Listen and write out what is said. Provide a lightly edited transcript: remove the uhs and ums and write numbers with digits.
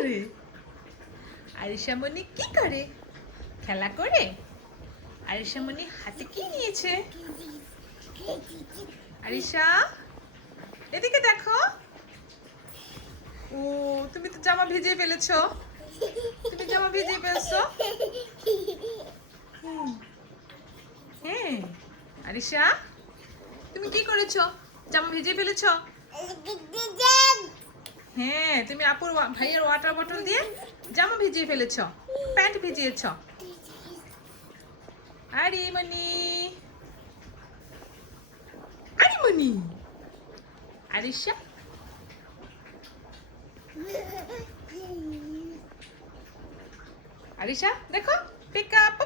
করে? আরিশা মনি কি করে? খেলা করে? আরিশা মনি হাতে কি নিয়েছে? আরিশা এদিকে দেখো। ও তুমি তো জামা ভিজিয়ে ফেলেছো। তুমি জামা ভিজিয়ে ফেলছো। হ্যাঁ আরিশা তুমি কি করেছো? জামা ভিজিয়ে ফেলেছো? হ্যাঁ তুমি আপুর ভাইয়ের ওয়াটার বটল দিয়ে জামা ভিজিয়ে ফেলেছো, প্যান্ট ভিজিয়েছো। আরিমণি আরিমণি আরিশা আরিশা দেখো পিক আপ